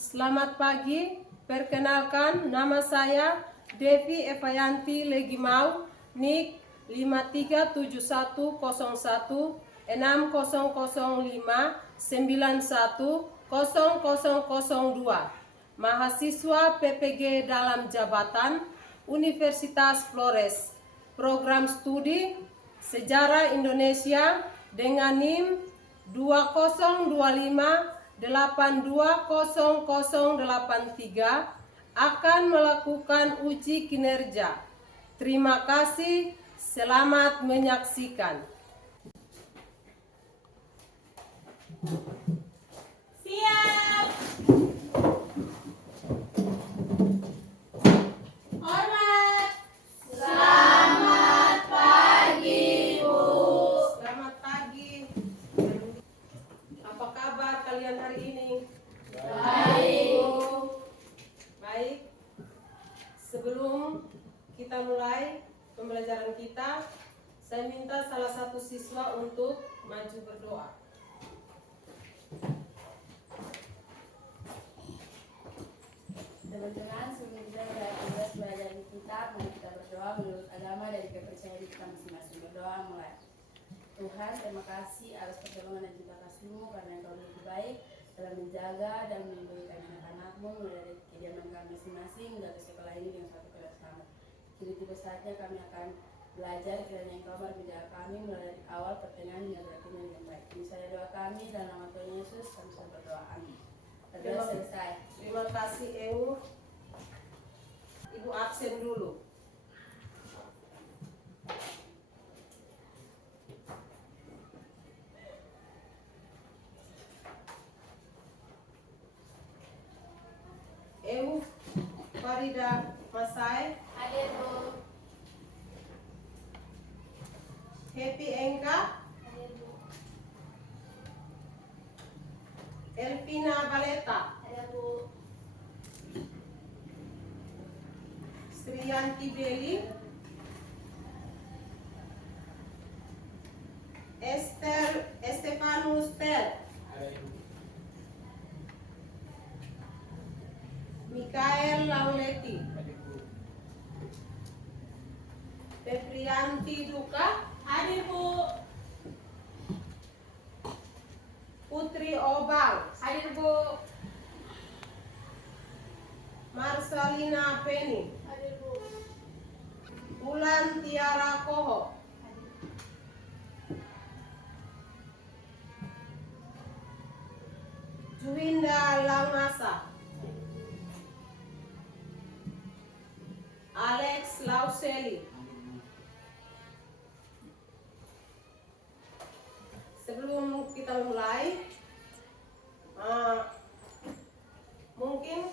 Selamat pagi, perkenalkan nama saya Devi Evayanti Legimau, NIK 53716005910002, mahasiswa PPG dalam jabatan Universitas Flores, program studi Sejarah Indonesia dengan NIM 2025820083 akan melakukan uji kinerja. Terima kasih, selamat menyaksikan. Siap. Hormat. Selamat pagi, Bu. Selamat pagi. Apa kabar kalian hari ini? Baik. Baik. Sebelum kita mulai pembelajaran kita, saya minta salah satu siswa untuk maju berdoa. Teman-teman, sebelum kita mulai tugas belajar kita, mari kita berdoa menurut agama dari kepercayaan kita masing-masing. Berdoa mulai. Tuhan, terima kasih atas pertolongan dan cinta kasih-Mu karena Engkau lebih baik dalam menjaga dan melindungi kami anak-anak-Mu mulai dari kediaman kami masing-masing hingga ke sekolah ini dengan satu kelas selamat. Kini tiba saatnya kami akan belajar kiranya Engkau menjaga kami mulai dari awal pertengahan hingga berakhirnya dengan baik. Ini saya doa kami dalam nama Tuhan Yesus, kami sudah berdoa. Amin. Berdoa selesai. Terima kasih Eu. Ibu absen dulu. Eu Farida Masai, Hadir, Bu. Happy Engka, Hadir, Bu. Elvina Baleta, Hadir, Bu. Sriyanti Beli, Estefanus Tel, Mikael Lauleti, Febrianti Duka, Hadir, Bu. Putri Obang, Hadir, Bu. Marcelina Penny, Hadir, Bu. Bulan Tiara Koho, Juwinda Langasa, Alex Lauseli. Sebelum kita mulai, mungkin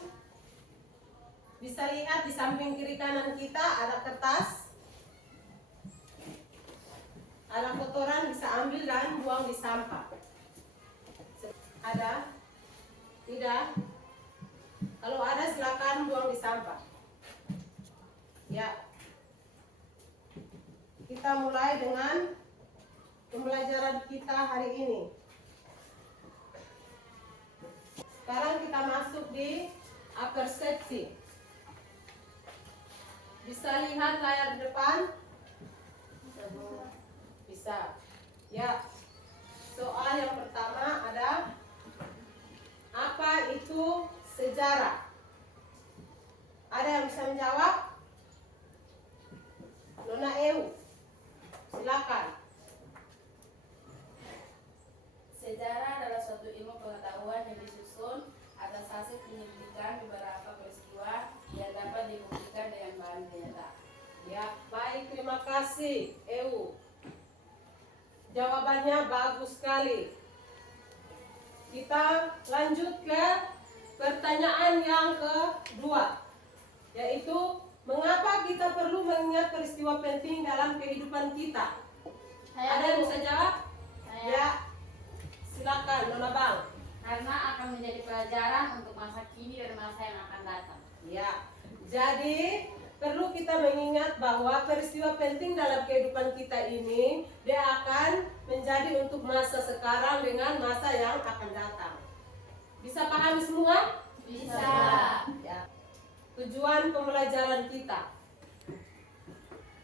bisa lihat di samping kiri kanan kita ada kertas, ada kotoran, bisa ambil dan buang di sampah. Ada? Tidak? Kalau ada silakan buang di sampah. Ya. Kita mulai dengan pembelajaran kita hari ini. Sekarang kita masuk di apersepsi. Bisa lihat layar depan? Bisa. Ya. Soal yang pertama ada, apa itu sejarah? Ada yang bisa menjawab? Nona Eu, silakan. Sejarah adalah suatu ilmu pengetahuan yang disusun atas hasil penyelidikan beberapa peristiwa yang dapat dibuktikan dengan bahan nyata. Ya, baik, terima kasih, Eu. Jawabannya bagus sekali. Kita lanjut ke pertanyaan yang kedua, yaitu mengapa kita perlu mengingat peristiwa penting dalam kehidupan kita? Ada yang bisa jawab? Ya, silakan, Nona Bang. Karena akan menjadi pelajaran untuk masa kini dan masa yang akan datang. Ya, jadi perlu kita mengingat bahwa peristiwa penting dalam kehidupan kita ini dia akan menjadi untuk masa sekarang dengan masa yang akan datang. Bisa pahami semua? Bisa. tujuan pembelajaran kita.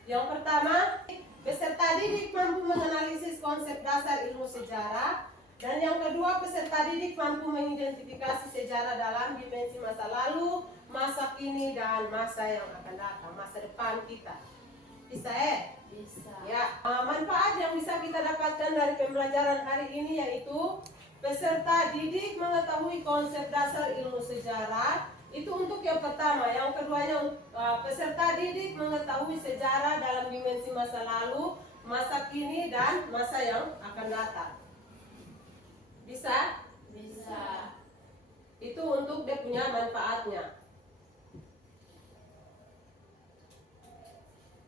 Yang pertama, peserta didik mampu menganalisis konsep dasar ilmu sejarah. Dan yang kedua, peserta didik mampu mengidentifikasi sejarah dalam dimensi masa lalu, masa kini, dan masa yang akan datang, masa depan kita. Bisa Bisa. Ya, manfaat yang bisa kita dapatkan dari pembelajaran hari ini yaitu peserta didik mengetahui konsep dasar ilmu sejarah. Itu untuk yang pertama. Yang keduanya, peserta didik mengetahui sejarah dalam dimensi masa lalu, masa kini, dan masa yang akan datang. Bisa? Bisa. Itu untuk dia punya manfaatnya.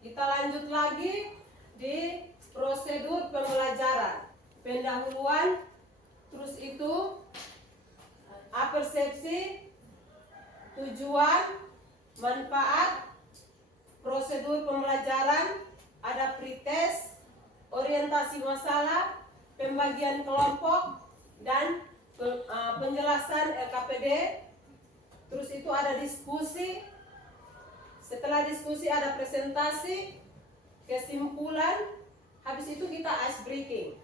Kita lanjut lagi di prosedur pembelajaran. Pendahuluan, terus itu apersepsi, tujuan, manfaat, prosedur pembelajaran, ada pretest, orientasi masalah, pembagian kelompok, dan penjelasan LKPD. Terus itu ada diskusi. Setelah diskusi ada presentasi, kesimpulan. Habis itu kita ice breaking.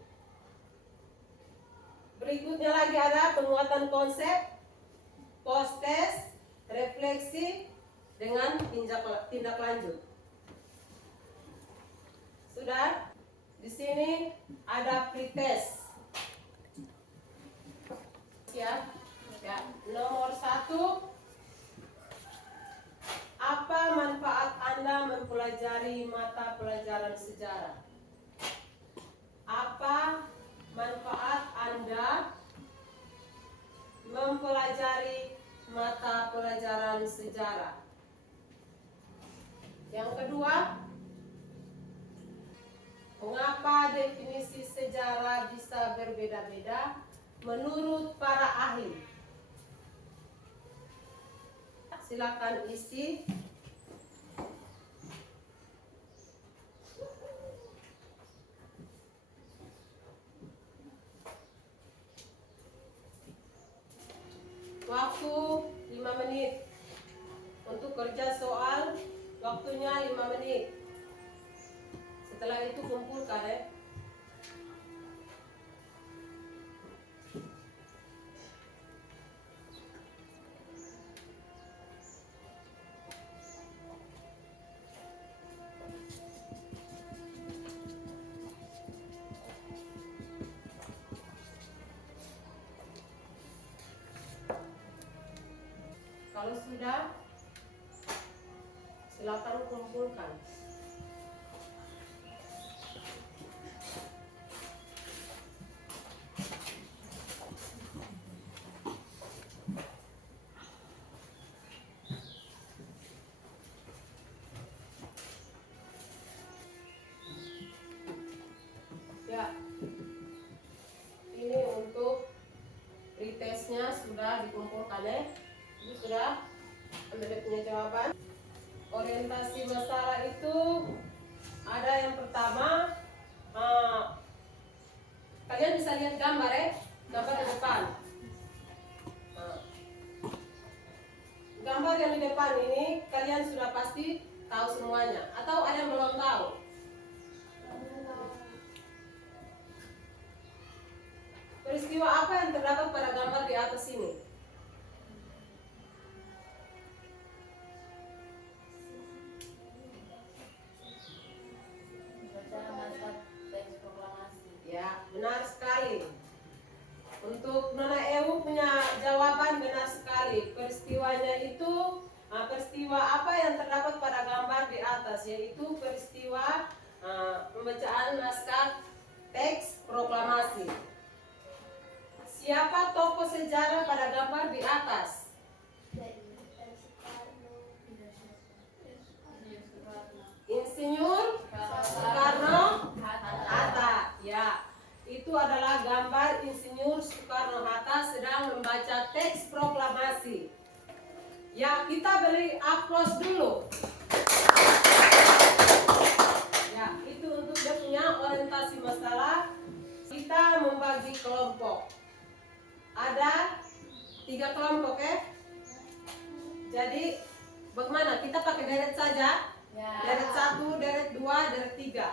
Berikutnya lagi ada penguatan konsep, post test, refleksi, dengan tindak lanjut. Sudah? Di sini ada pretest. Ya, nomor 1, apa manfaat Anda mempelajari mata pelajaran sejarah? Apa manfaat Anda mempelajari mata pelajaran sejarah? Yang kedua, mengapa definisi sejarah bisa berbeda-beda menurut para ahli? Silakan isi. Waktu 5 menit. Untuk kerja soal, waktunya 5 menit. Setelah itu kumpulkan ya. Kalau sudah, silakan kumpulkan. Ya, ini untuk pretestnya sudah dikumpulkan ya. Ini sudah Anda punya jawaban. Orientasi masalah itu ada yang pertama, kalian bisa lihat gambar ya, gambar di depan. Gambar yang di depan ini kalian sudah pasti tahu semuanya, atau ada yang belum tahu? Peristiwa apa yang terdapat pada gambar di atas ini? Ya, benar sekali. Untuk Nona Ewu punya jawaban benar sekali. Peristiwanya itu, peristiwa apa yang terdapat pada gambar di atas, yaitu peristiwa pembacaan naskah teks proklamasi. Siapa tokoh sejarah pada gambar di atas? Insinyur Soekarno-Hatta. Ya, itu adalah gambar Insinyur Soekarno-Hatta sedang membaca teks proklamasi. Ya, kita beri aplaus dulu. Ya, itu untuk dia punya orientasi masalah. Kita membagi kelompok. Ada 3 kelompok ya. Jadi bagaimana? Kita pakai deret saja. Ya. Deret 1, deret 2, deret 3.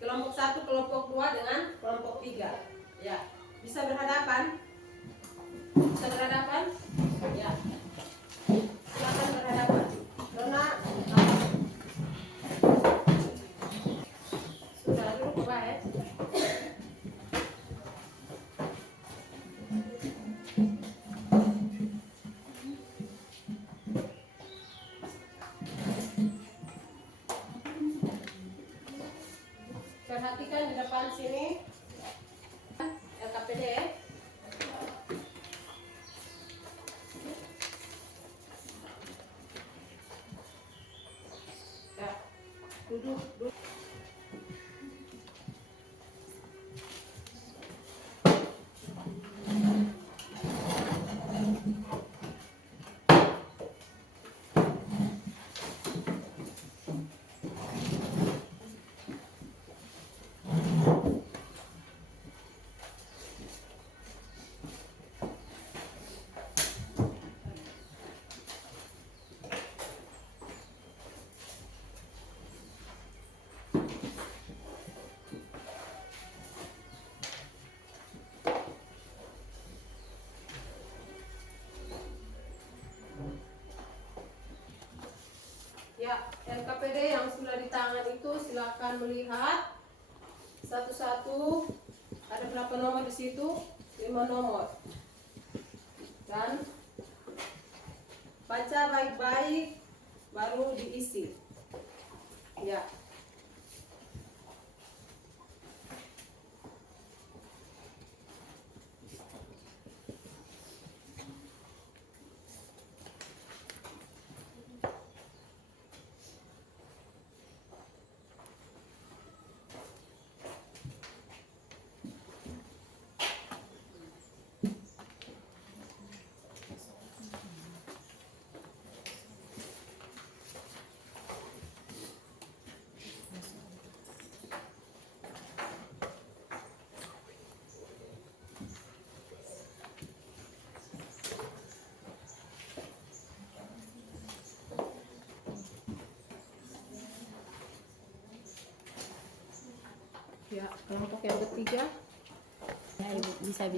Kelompok 1, kelompok 2 dengan kelompok 3. Ya. Bisa berhadapan? Bisa berhadapan? Ya. Silakan berhadapan. Nona, sudah dulu ke bawah ya. Perhatikan di depan sini LKPD ya. Ya, duduk, duduk. Ya, LKPD yang sudah di tangan itu silakan melihat satu-satu. Ada berapa nomor di situ? 5 nomor. Dan baca baik-baik baru diisi. Ya. Ya, kelompok yang ketiga. Ya, Ibu, bisa.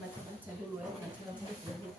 Baca-baca dulu ya, baca-baca dulu.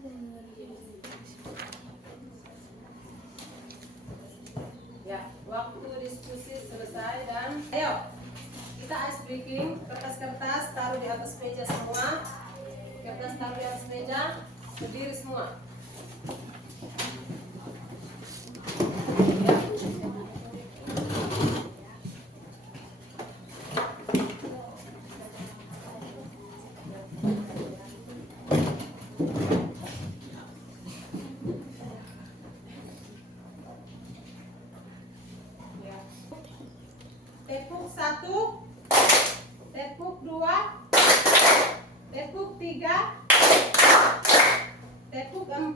Ya, waktu diskusi selesai dan ayo kita ice breaking. Kertas-kertas taruh di atas meja semua. Kertas taruh di atas meja, berdiri semua. Ya. Tepuk 1, tepuk 2, tepuk 3, tepuk 4,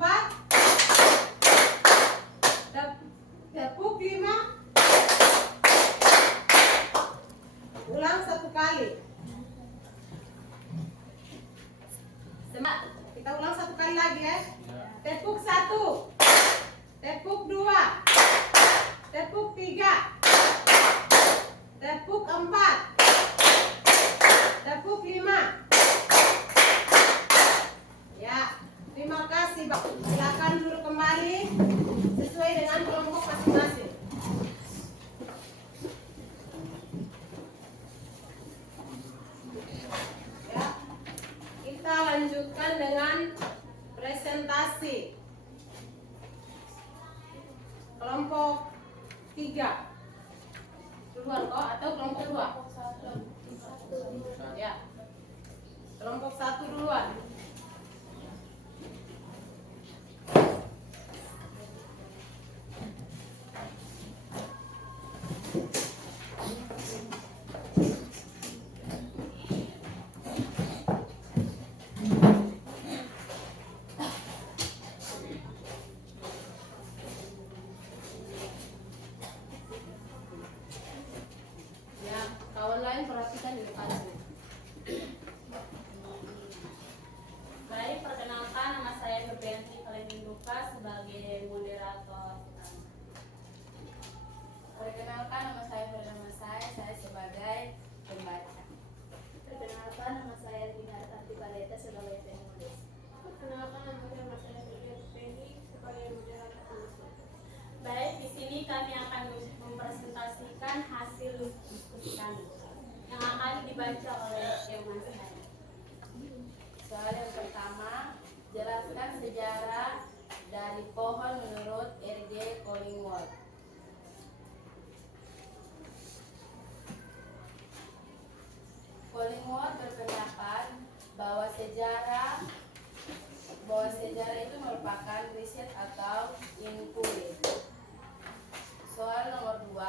tepuk 5, ulang 1 kali. Kita ulang 1 kali lagi ya. Tepuk 1, tepuk 2, tepuk 3, tepuk 4, tepuk 5. Ya, terima kasih Pak. Silakan duduk kembali sesuai dengan kelompok masing-masing. Ya, kita lanjutkan dengan presentasi kelompok 3 duluan kok atau kelompok 2? Ya, kelompok 1 duluan. Ya, kawan lain perhatikan di depan. Baik, perkenalkan nama saya Febrianti Kaleminduka sebagai moderator. Perkenalkan nama saya bernama saya sebagai pembaca. Perkenalkan, nama saya Lina Tanti Baleta sebagai penulis. Perkenalkan, nama saya Penny sebagai moderator. Baik, di sini kami akan mempresentasikan hasil diskusi kami yang akan dibaca oleh Mas Hari. Soal yang pertama, jelaskan sejarah dari pohon menurut R.J. Collingwood. Collingwood berpendapat bahwa sejarah itu merupakan riset atau inquiry. Soal nomor 2,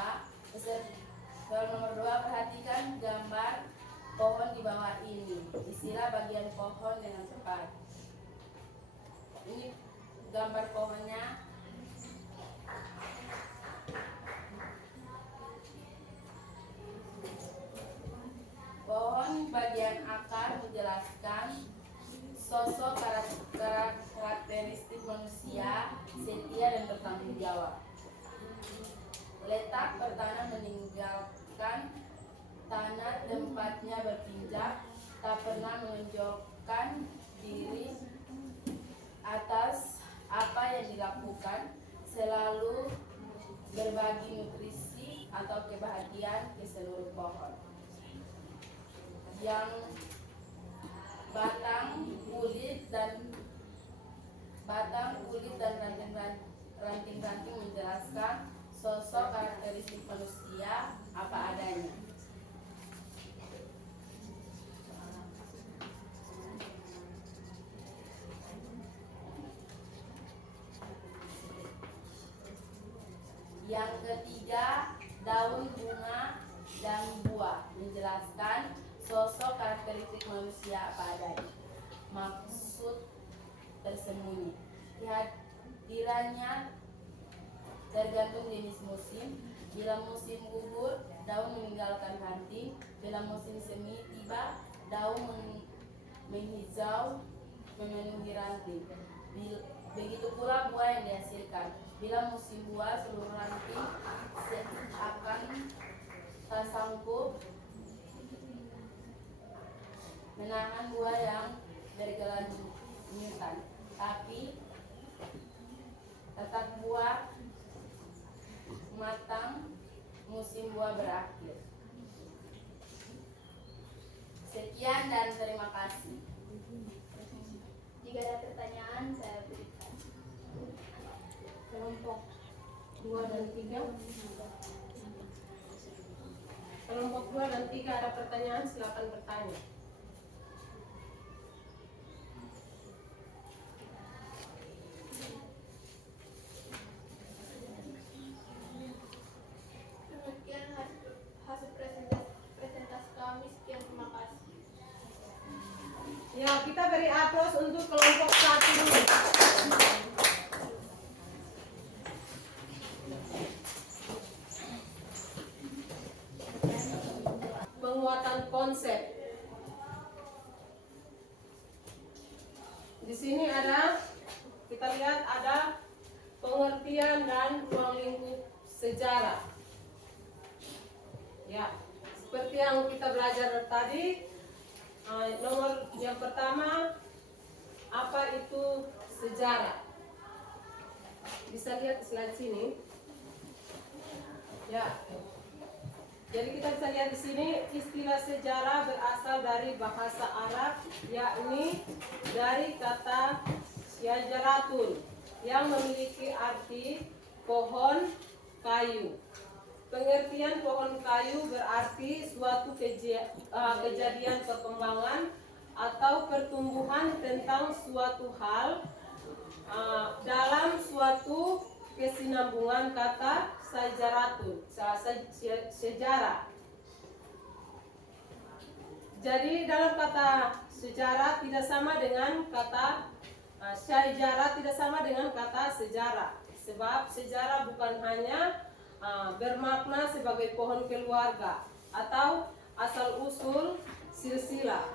perhatikan gambar pohon di bawah ini. Isilah bagian pohon dengan tepat. Ini gambar pohonnya. Pohon bagian akar menjelaskan sosok karakteristik manusia, setia dan bertanggung jawab. Letak bertanam meninggalkan tanah tempatnya berpijak, tak pernah menonjolkan diri atas apa yang dilakukan, selalu berbagi nutrisi atau kebahagiaan ke seluruh pohon. Yang batang, kulit dan ranting-ranting menjelaskan sosok karakteristik manusia apa adanya. Yang ketiga, daun, bunga, dan buah menjelaskan sosok karakteristik manusia apa adanya. Maksud tersembunyi. Kehadirannya tergantung jenis musim. Bila musim gugur, daun meninggalkan ranting. Bila musim semi tiba, daun menghijau memenuhi ranting. Begitu pula buah yang dihasilkan. Bila musim buah, seluruh ranting akan tersangkut menahan buah yang berkelanjutan. Tapi kedua berakhir. Sekian dan terima kasih. Jika ada pertanyaan, saya berikan. Kelompok 2 dan 3. Kelompok 2 dan 3 ada pertanyaan, silakan bertanya. Demikian hasil presentasi kami. Sekian, terima kasih. Ya, kita beri aplaus untuk kelompok 1 dulu. Penguatan konsep. Di sini ada, kita lihat ada pengertian dan ruang lingkup sejarah. Ya, seperti yang kita belajar tadi, nomor yang pertama, apa itu sejarah? Bisa lihat di slide sini. Ya. Jadi kita bisa lihat di sini istilah sejarah berasal dari bahasa Arab, yakni dari kata syajaratun yang memiliki arti pohon kayu. Pengertian pohon kayu berarti suatu kejadian perkembangan atau pertumbuhan tentang suatu hal dalam suatu kesinambungan kata syajaratun, sejarah. Jadi dalam kata sejarah tidak sama dengan kata syajarah, tidak sama dengan kata sejarah. Sebab sejarah bukan hanya bermakna sebagai pohon keluarga atau asal usul silsilah.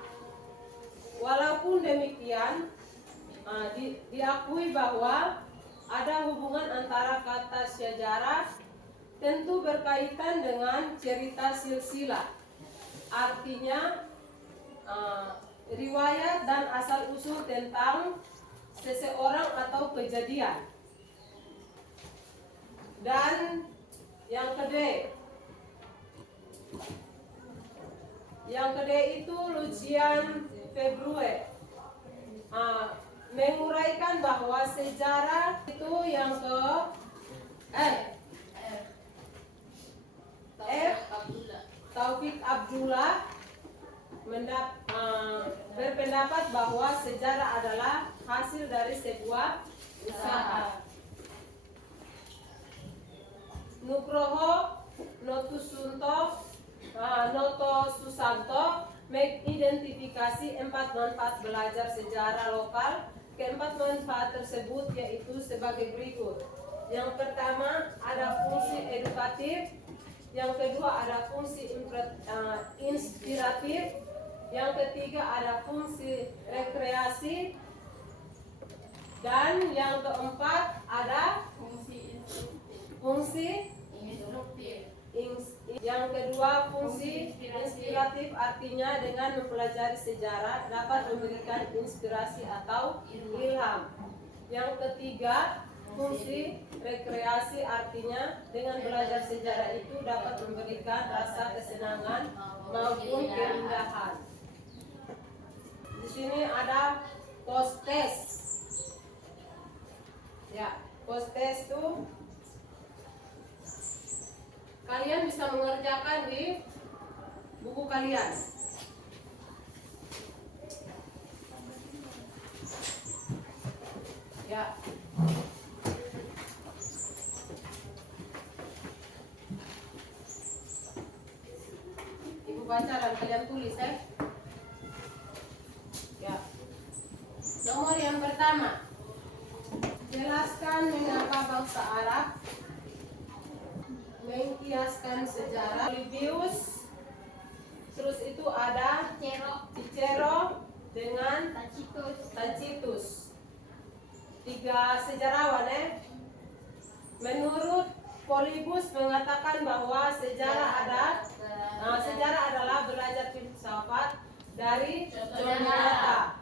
Walaupun demikian, diakui bahwa ada hubungan antara kata syajarah tentu berkaitan dengan cerita silsilah. Artinya riwayat dan asal usul tentang seseorang atau kejadian. Dan yang kedua itu Lucian Februet menguraikan bahwa sejarah itu yang Taufik Abdullah berpendapat bahwa sejarah adalah hasil dari sebuah usaha. Nugroho Noto Susanto mengidentifikasi 4 manfaat belajar sejarah lokal. Keempat manfaat tersebut yaitu sebagai berikut. Yang pertama ada fungsi edukatif, yang kedua ada fungsi inspiratif, yang ketiga ada fungsi rekreasi, dan yang keempat ada fungsi Instruktif. Yang kedua fungsi inspiratif, artinya dengan mempelajari sejarah dapat memberikan inspirasi atau ilham. Yang ketiga fungsi rekreasi, artinya dengan belajar sejarah itu dapat memberikan rasa kesenangan maupun keindahan. Di sini ada post test. Ya, post test itu kalian bisa mengerjakan di buku kalian. Ya. Ibu baca dan kalian tulis ya. Ya. Nomor yang pertama. Jelaskan mengapa bangsa Arab mengkiaskan sejarah. Livius, terus itu ada Cicero dengan Tacitus. 3 sejarawan Menurut Polybus mengatakan bahwa sejarah adalah belajar filsafat dari Jonata.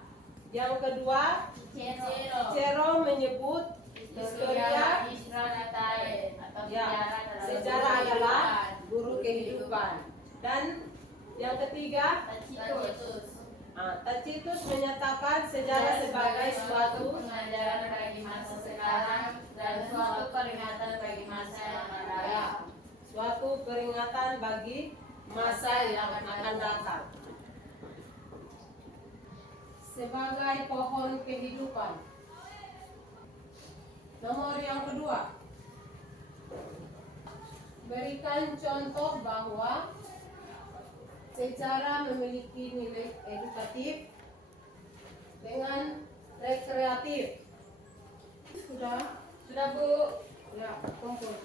Yang kedua, Cicero menyebut historia, Israel atau ya, sejarah adalah guru kehidupan. Dan yang ketiga, Tacitus menyatakan sejarah sebagai suatu pengajaran bagi masa sekarang dan suatu peringatan bagi masa yang akan datang. suatu peringatan bagi masa yang akan datang. Sebagai pohon kehidupan. Nomor yang kedua, berikan contoh bahwa sejarah memiliki nilai edukatif dengan rekreatif. Sudah? Sudah Bu. Ya, kumpul.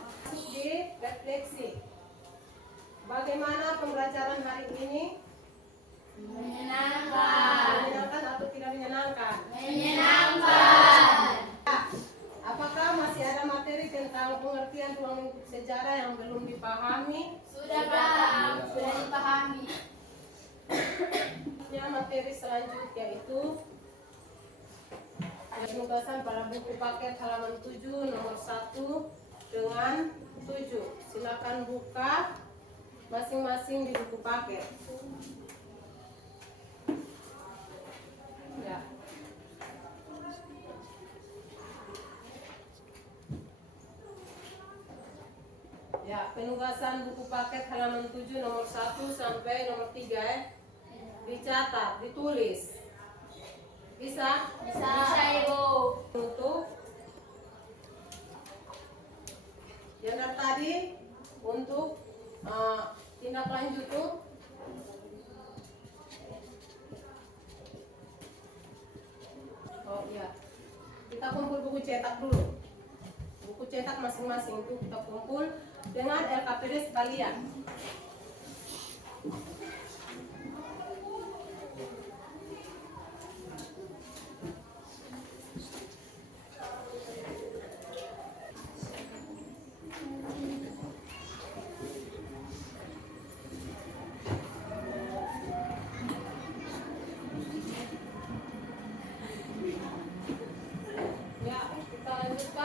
Masuk di refleksi. Bagaimana pembelajaran hari ini? Menyenangkan. Menyenangkan atau tidak menyenangkan? Menyenangkan. Apakah masih ada materi tentang pengertian ruang lingkup sejarah yang belum dipahami? Sudah paham. Sudah dipahami. Materi selanjutnya itu penugasan pada buku paket halaman 7 nomor 1 dengan 7. Silakan buka masing-masing di buku paket. Ya. Ya, penugasan buku paket halaman 7 nomor 1 sampai nomor 3 ya. Dicatat, ditulis. Bisa? Bisa Ibu. Untuk yang dari tadi untuk tindak lanjut tuh oh iya, kita kumpul buku cetak dulu. Buku cetak masing-masing itu kita kumpul dengan LKPD sekalian.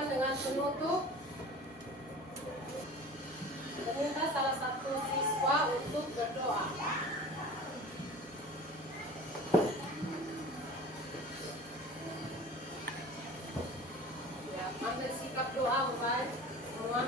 Dengan penutup, meminta salah satu siswa untuk berdoa. Ya, ambil sikap doa bukan semua.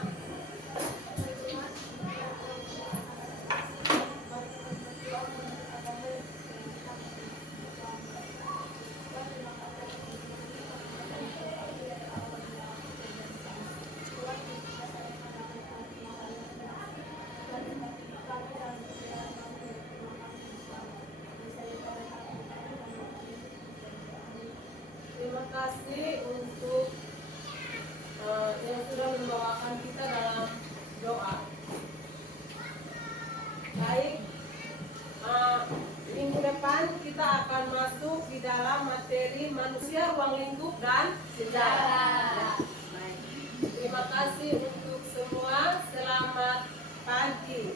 Terima kasih untuk yang sudah membawakan kita dalam doa. Baik, minggu depan kita akan masuk di dalam materi manusia, ruang lingkup, dan sejarah. Terima kasih untuk semua. Selamat pagi.